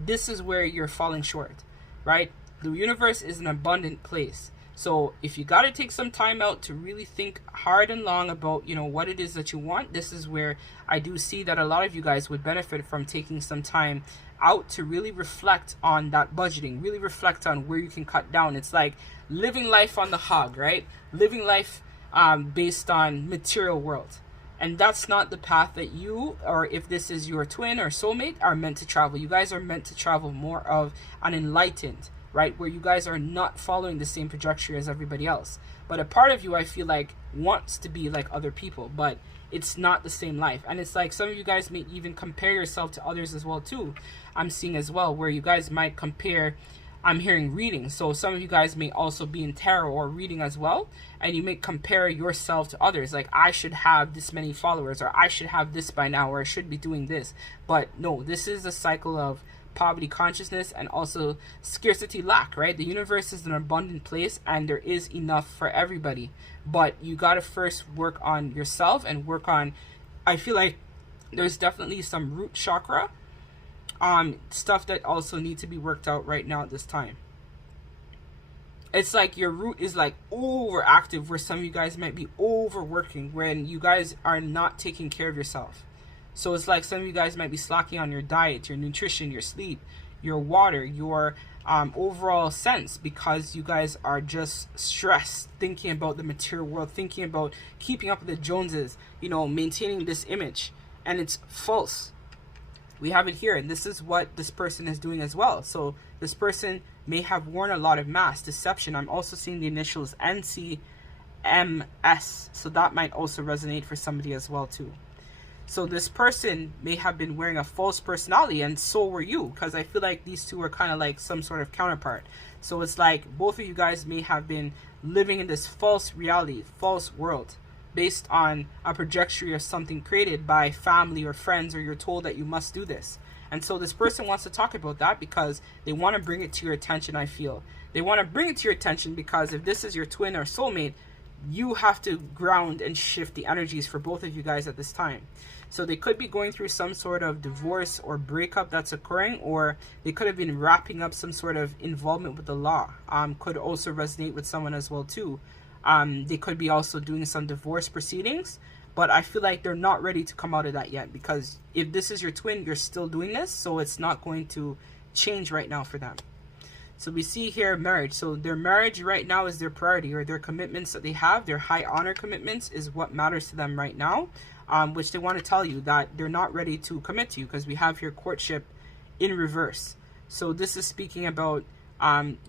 This is where you're falling short, right? The universe is an abundant place. So if you got to take some time out to really think hard and long about, what it is that you want, this is where I do see that a lot of you guys would benefit from taking some time out to really reflect on that budgeting, really reflect on where you can cut down. It's like living life on the hog, right? Living life based on material world. And that's not the path that you, or if this is your twin or soulmate, are meant to travel. You guys are meant to travel more of an enlightened, right? Where you guys are not following the same trajectory as everybody else. But a part of you, I feel like, wants to be like other people, but it's not the same life. And it's like some of you guys may even compare yourself to others as well too. I'm seeing as well where you guys might compare. I'm hearing reading. So some of you guys may also be in tarot or reading as well. And you may compare yourself to others. Like, I should have this many followers, or I should have this by now, or I should be doing this. But no, this is a cycle of poverty consciousness and also scarcity lack, right? The universe is an abundant place and there is enough for everybody. But you got to first work on yourself and work on, I feel like there's definitely some root chakra stuff that also need to be worked out right now at this time. It's like your root is like overactive, where some of you guys might be overworking when you guys are not taking care of yourself. So it's like some of you guys might be slacking on your diet, your nutrition, your sleep, your water, your overall sense, because you guys are just stressed, thinking about the material world, thinking about keeping up with the Joneses, maintaining this image. And it's false. We have it here, and this is what this person is doing as well. So this person may have worn a lot of masks, deception. I'm also seeing the initials NCMS, so that might also resonate for somebody as well too. So this person may have been wearing a false personality, and so were you, because I feel like these two are kind of like some sort of counterpart. So it's like both of you guys may have been living in this false reality, false world, based on a trajectory of something created by family or friends, or you're told that you must do this. And so this person wants to talk about that because they want to bring it to your attention. I feel they want to bring it to your attention because if this is your twin or soulmate, you have to ground and shift the energies for both of you guys at this time. So they could be going through some sort of divorce or breakup that's occurring, or they could have been wrapping up some sort of involvement with the law. Could also resonate with someone as well too. They could be also doing some divorce proceedings, but I feel like they're not ready to come out of that yet, because if this is your twin, you're still doing this, so it's not going to change right now for them. So we see here marriage. So their marriage right now is their priority, or their commitments that they have, their high honor commitments is what matters to them right now, which they want to tell you that they're not ready to commit to you, because we have here courtship in reverse. So this is speaking about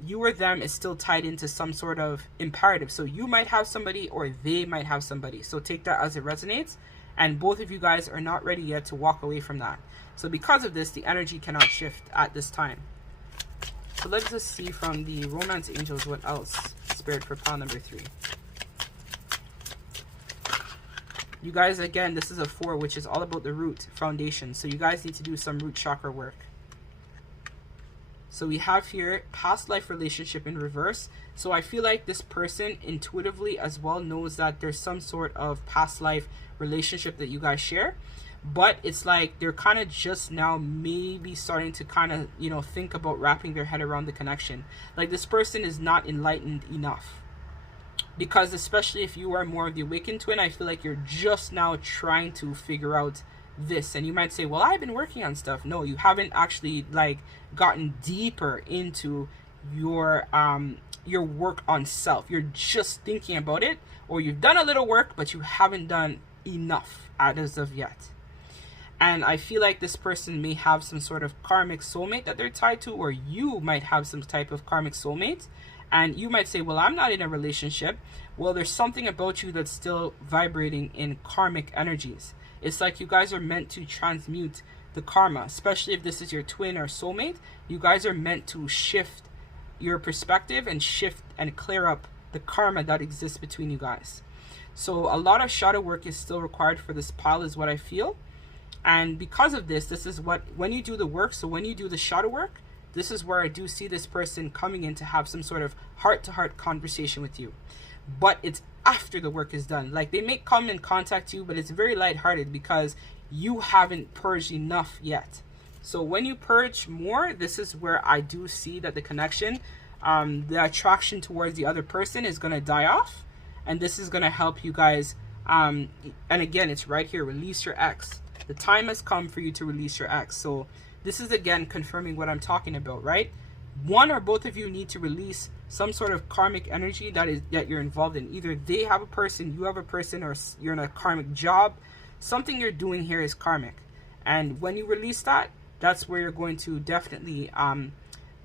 you or them is still tied into some sort of imperative. So you might have somebody or they might have somebody. So take that as it resonates. And both of you guys are not ready yet to walk away from that. So because of this, the energy cannot shift at this time. So let's just see from the romance angels what else. Spirit for pile number 3. You guys, again, this is a 4, which is all about the root foundation. So you guys need to do some root chakra work. So we have here past life relationship in reverse. So I feel like this person intuitively as well knows that there's some sort of past life relationship that you guys share. But it's like they're kind of just now maybe starting to kind of, think about wrapping their head around the connection. Like this person is not enlightened enough. Because especially if you are more of the awakened twin, I feel like you're just now trying to figure out this. And you might say, well, I've been working on stuff. No, you haven't actually gotten deeper into your work on self. You're just thinking about it, or you've done a little work, but you haven't done enough as of yet. And I feel like this person may have some sort of karmic soulmate that they're tied to, or you might have some type of karmic soulmate. And you might say, well, I'm not in a relationship. Well, there's something about you that's still vibrating in karmic energies. It's like you guys are meant to transmute the karma, especially if this is your twin or soulmate. You guys are meant to shift your perspective and shift and clear up the karma that exists between you guys. So a lot of shadow work is still required for this pile is what I feel. And because of this, this is what, when you do the work, so when you do the shadow work, this is where I do see this person coming in to have some sort of heart-to-heart conversation with you. But it's after the work is done. Like they may come and contact you, but it's very lighthearted because you haven't purged enough yet. So when you purge more, this is where I do see that the connection the attraction towards the other person is going to die off, and this is going to help you guys. And again, it's right here, release your ex. The time has come for you to release your ex. So this is again confirming what I'm talking about, right? One or both of you need to release some sort of karmic energy that you're involved in. Either they have a person, you have a person, or you're in a karmic job. Something you're doing here is karmic, and when you release that, that's where you're going to definitely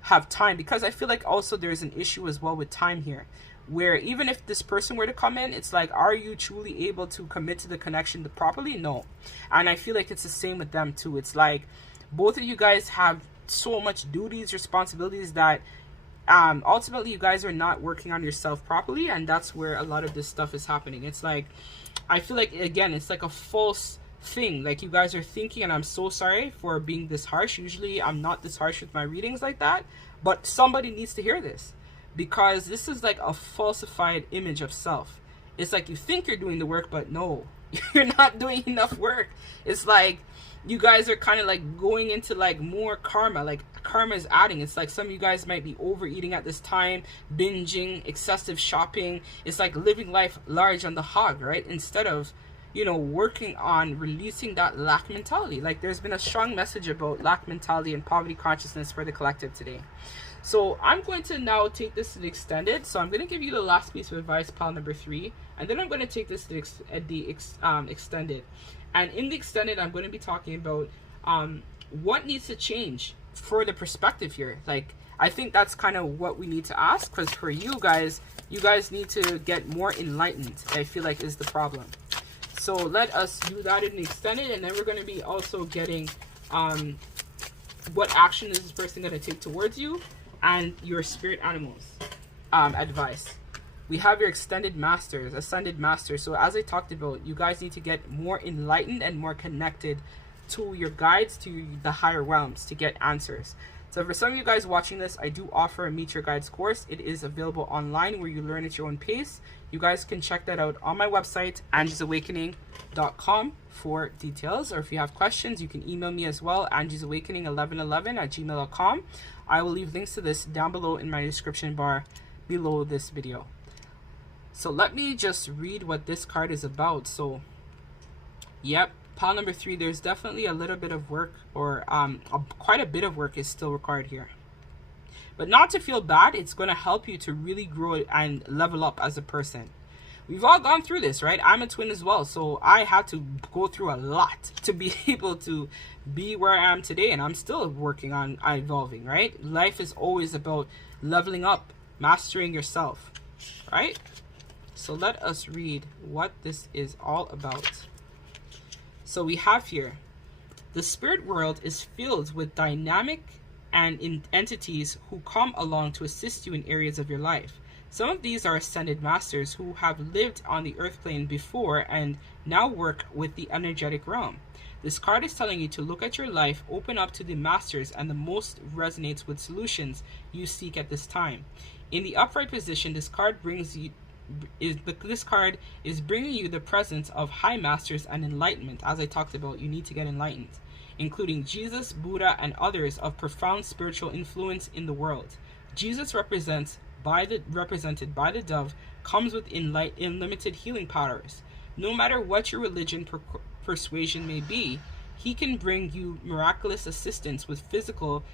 have time. Because I feel like also there's an issue as well with time here, where even if this person were to come in, it's like, are you truly able to commit to the connection properly? No. And I feel like it's the same with them too. It's like both of you guys have so much duties, responsibilities, that ultimately you guys are not working on yourself properly, and that's where a lot of this stuff is happening. It's like, I feel like, again, it's like a false thing. Like, you guys are thinking, and I'm so sorry for being this harsh. Usually I'm not this harsh with my readings like that, but somebody needs to hear this, because this is like a falsified image of self. It's like you think you're doing the work, but no, you're not doing enough work. It's like you guys are kind of like going into like more karma. Like, karma is adding. It's like some of you guys might be overeating at this time, binging, excessive shopping. It's like living life large on the hog, right? Instead of, you know, working on releasing that lack mentality. Like, there's been a strong message about lack mentality and poverty consciousness for the collective today. So I'm going to now take this to the extended. So I'm going to give you the last piece of advice, pile number 3, and then I'm going to take this to the extended. And in the extended, I'm going to be talking about what needs to change for the perspective here. Like, I think that's kind of what we need to ask, because for you guys need to get more enlightened, I feel like, is the problem. So let us do that in the extended, and then we're going to be also getting what action is this person going to take towards you, and your spirit animals advice. We have your extended masters, ascended masters. So as I talked about, you guys need to get more enlightened and more connected to your guides, to the higher realms, to get answers. So for some of you guys watching this, I do offer a Meet Your Guides course. It is available online where you learn at your own pace. You guys can check that out on my website, angiesawakening.com, for details. Or if you have questions, you can email me as well, angiesawakening1111@gmail.com. I will leave links to this down below in my description bar below this video. So let me just read what this card is about. So, yep, pile number 3, there's definitely a little bit of work, or quite a bit of work is still required here. But not to feel bad, it's going to help you to really grow and level up as a person. We've all gone through this, right? I'm a twin as well, so I had to go through a lot to be able to be where I am today, and I'm still working on evolving, right? Life is always about leveling up, mastering yourself, right? So let us read what this is all about. So we have here, the spirit world is filled with dynamic and entities who come along to assist you in areas of your life. Some of these are ascended masters who have lived on the earth plane before and now work with the energetic realm. This card is telling you to look at your life, open up to the masters, and the most resonates with solutions you seek at this time. In the upright position, this card is bringing you the presence of high masters and enlightenment. As I talked about, you need to get enlightened, including Jesus, Buddha, and others of profound spiritual influence in the world. Jesus, represented by the dove, comes with unlimited healing powers. No matter what your religion persuasion may be, he can bring you miraculous assistance with physical,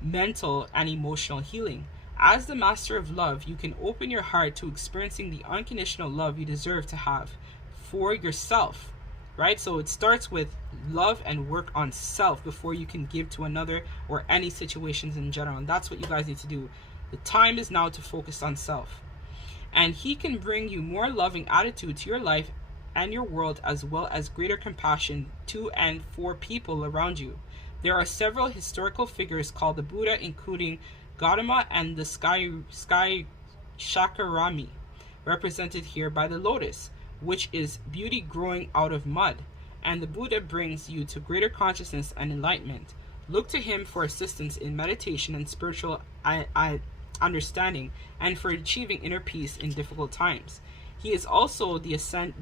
mental, and emotional healing. As the master of love, you can open your heart to experiencing the unconditional love you deserve to have for yourself, right? So it starts with love and work on self before you can give to another or any situations in general. And that's what you guys need to do. The time is now to focus on self. And he can bring you more loving attitude to your life and your world, as well as greater compassion to and for people around you. There are several historical figures called the Buddha, including Gautama and the sky Shakyamuni, represented here by the lotus, which is beauty growing out of mud. And the Buddha brings you to greater consciousness and enlightenment. Look to him for assistance in meditation and spiritual understanding, and for achieving inner peace in difficult times. He is also the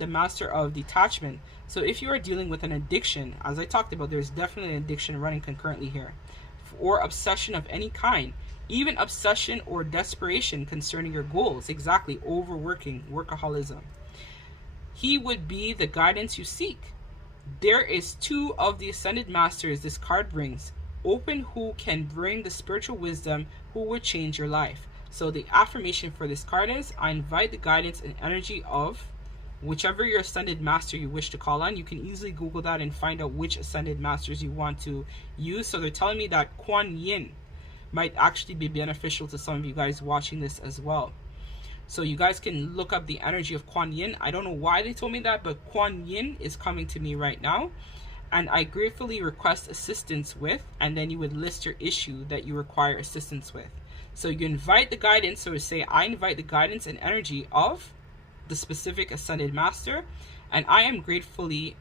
master of detachment. So if you are dealing with an addiction, as I talked about, there's definitely an addiction running concurrently here. or obsession of any kind, even obsession or desperation concerning your goals. Exactly, overworking, workaholism. He would be the guidance you seek. There is 2 of the Ascended Masters this card brings. Open, who can bring the spiritual wisdom, who would change your life. So the affirmation for this card is, I invite the guidance and energy of whichever your Ascended Master you wish to call on. You can easily Google that and find out which Ascended Masters you want to use. So they're telling me that Kuan Yin might actually be beneficial to some of you guys watching this as well. So you guys can look up the energy of Kuan Yin. I don't know why they told me that, but Kuan Yin is coming to me right now. And I gratefully request assistance with, and then you would list your issue that you require assistance with. So you invite the guidance, so say, I invite the guidance and energy of the specific Ascended Master, and I gratefully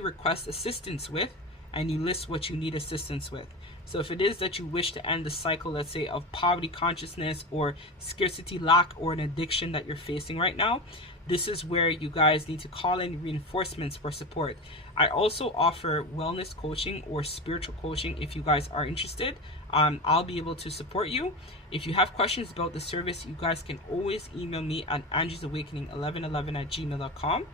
request assistance with, and you list what you need assistance with. So if it is that you wish to end the cycle, let's say, of poverty consciousness or scarcity, lack, or an addiction that you're facing right now, this is where you guys need to call in reinforcements for support. I also offer wellness coaching or spiritual coaching if you guys are interested. I'll be able to support you. If you have questions about the service, you guys can always email me at angiesawakening1111@gmail.com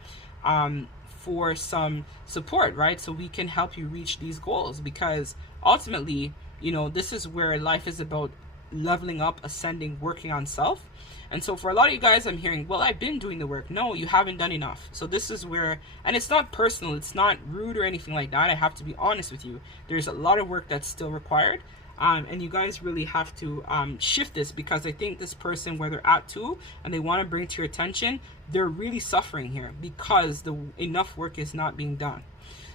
for some support, right? So we can help you reach these goals, because ultimately, you know, this is where life is about leveling up, ascending, working on self. And so for a lot of you guys, I'm hearing, well, I've been doing the work. No, you haven't done enough. So this is where, and it's not personal, it's not rude or anything like that. I have to be honest with you. There's a lot of work that's still required. And you guys really have to shift this, because I think this person, where they're at too, and they want to bring to your attention, they're really suffering here because enough work is not being done.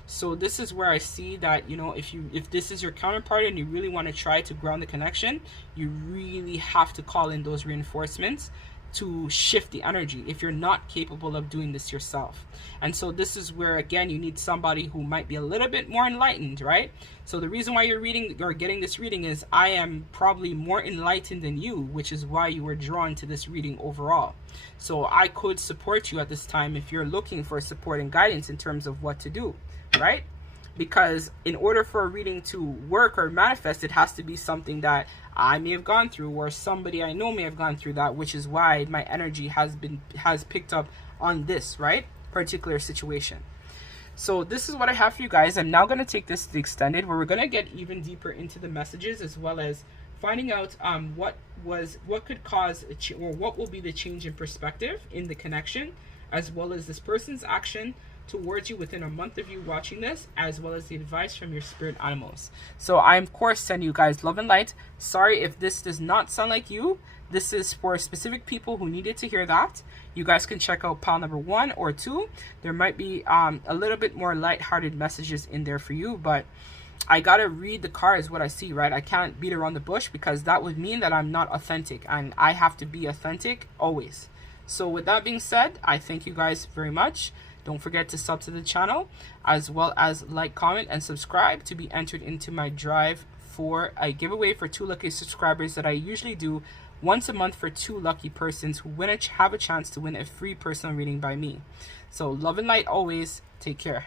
So this is where I see that, you know, if this is your counterpart and you really want to try to ground the connection, you really have to call in those reinforcements to shift the energy if you're not capable of doing this yourself. And so this is where, again, you need somebody who might be a little bit more enlightened, right? So the reason why you're reading or getting this reading is I am probably more enlightened than you, which is why you were drawn to this reading overall. So I could support you at this time if you're looking for support and guidance in terms of what to do, right? Because in order for a reading to work or manifest, it has to be something that I may have gone through, or somebody I know may have gone through that, which is why my energy has picked up on this, right, particular situation. So this is what I have for you guys. I'm now going to take this to the extended, where we're going to get even deeper into the messages, as well as finding out what could cause or what will be the change in perspective in the connection, as well as this person's action towards you within a month of you watching this, as well as the advice from your spirit animals. So I, of course, send you guys love and light. Sorry if this does not sound like you. This is for specific people who needed to hear that. You guys can check out pile number 1 or 2. There might be a little bit more lighthearted messages in there for you, but I gotta read the cards, what I see, right? I can't beat around the bush, because that would mean that I'm not authentic, and I have to be authentic always. So with that being said, I thank you guys very much. Don't forget to sub to the channel, as well as like, comment, and subscribe to be entered into my drive for a giveaway for 2 lucky subscribers that I usually do once a month for 2 lucky persons who have a chance to win a free personal reading by me. So love and light always. Take care.